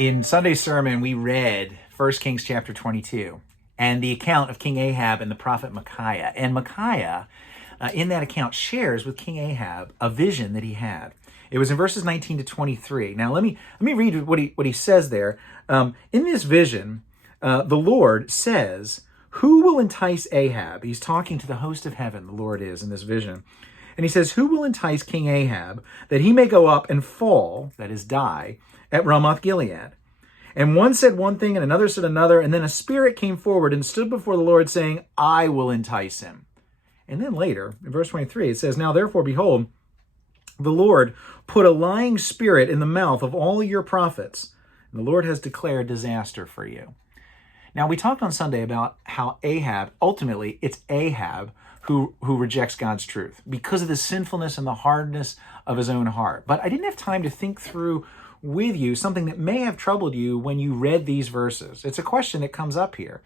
In Sunday's sermon, we read 1 Kings chapter 22 and the account of King Ahab and the prophet Micaiah. And Micaiah, in that account, shares with King Ahab a vision that he had. It was in verses 19 to 23. Now, let me read what he says there. In this vision, the Lord says, "Who will entice Ahab?" He's talking to the host of heaven, the Lord is, in this vision. And he says, "Who will entice King Ahab that he may go up and fall," that is, die, "at Ramoth Gilead?" And one said one thing and another said another, and then a spirit came forward and stood before the Lord, saying, "I will entice him." And then later, in verse 23, it says, "Now therefore, behold, the Lord put a lying spirit in the mouth of all your prophets, and the Lord has declared disaster for you." Now, we talked on Sunday about how Ahab, ultimately, it's Ahab who rejects God's truth because of the sinfulness and the hardness of his own heart. But I didn't have time to think through with you something that may have troubled you when you read these verses. It's a question that comes up here.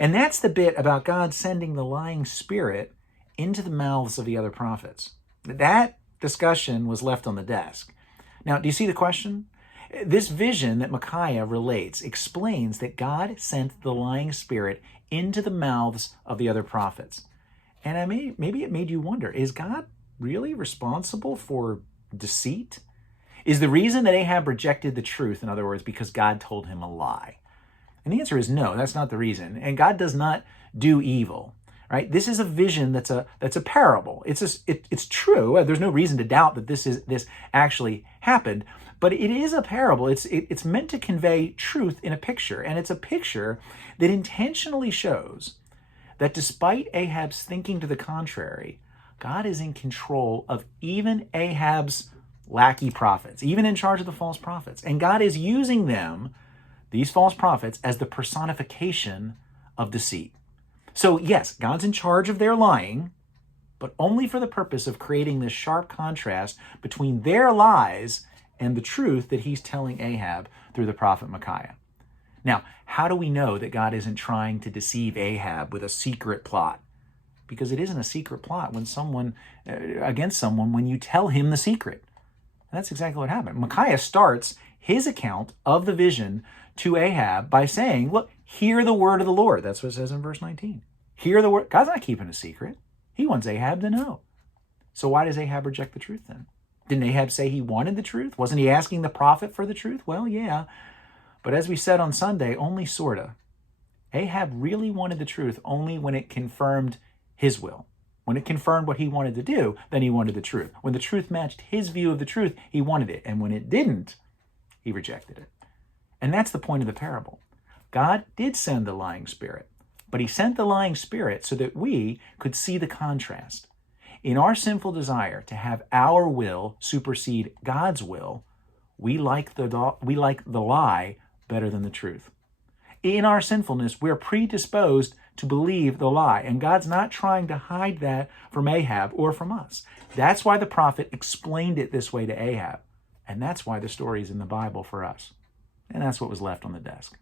And that's the bit about God sending the lying spirit into the mouths of the other prophets. That discussion was left on the desk. Now, do you see the question? This vision that Micaiah relates explains that God sent the lying spirit into the mouths of the other prophets. And maybe it made you wonder, is God really responsible for deceit? Is the reason that Ahab rejected the truth, in other words, because God told him a lie? And the answer is no, that's not the reason. And God does not do evil, right? This is a vision that's a parable. It's true. There's no reason to doubt that this actually happened, but it is a parable. It's meant to convey truth in a picture, and it's a picture that intentionally shows that despite Ahab's thinking to the contrary, God is in control of even Ahab's lackey prophets, even in charge of the false prophets. And God is using them, these false prophets, as the personification of deceit. So yes, God's in charge of their lying, but only for the purpose of creating this sharp contrast between their lies and the truth that he's telling Ahab through the prophet Micaiah. Now, how do we know that God isn't trying to deceive Ahab with a secret plot? Because it isn't a secret plot against someone when you tell him the secret. And that's exactly what happened. Micaiah starts his account of the vision to Ahab by saying, look, hear the word of the Lord. That's what it says in verse 19. Hear the word. God's not keeping a secret. He wants Ahab to know. So why does Ahab reject the truth then? Didn't Ahab say he wanted the truth? Wasn't he asking the prophet for the truth? Well, yeah. But as we said on Sunday, only sorta. Ahab really wanted the truth only when it confirmed his will. When it confirmed what he wanted to do, then he wanted the truth. When the truth matched his view of the truth, he wanted it. And when it didn't, he rejected it. And that's the point of the parable. God did send the lying spirit, but he sent the lying spirit so that we could see the contrast. In our sinful desire to have our will supersede God's will, we like the lie better than the truth. In our sinfulness, we're predisposed to believe the lie, and God's not trying to hide that from Ahab or from us. That's why the prophet explained it this way to Ahab, and that's why the story is in the Bible for us. And that's what was left on the desk.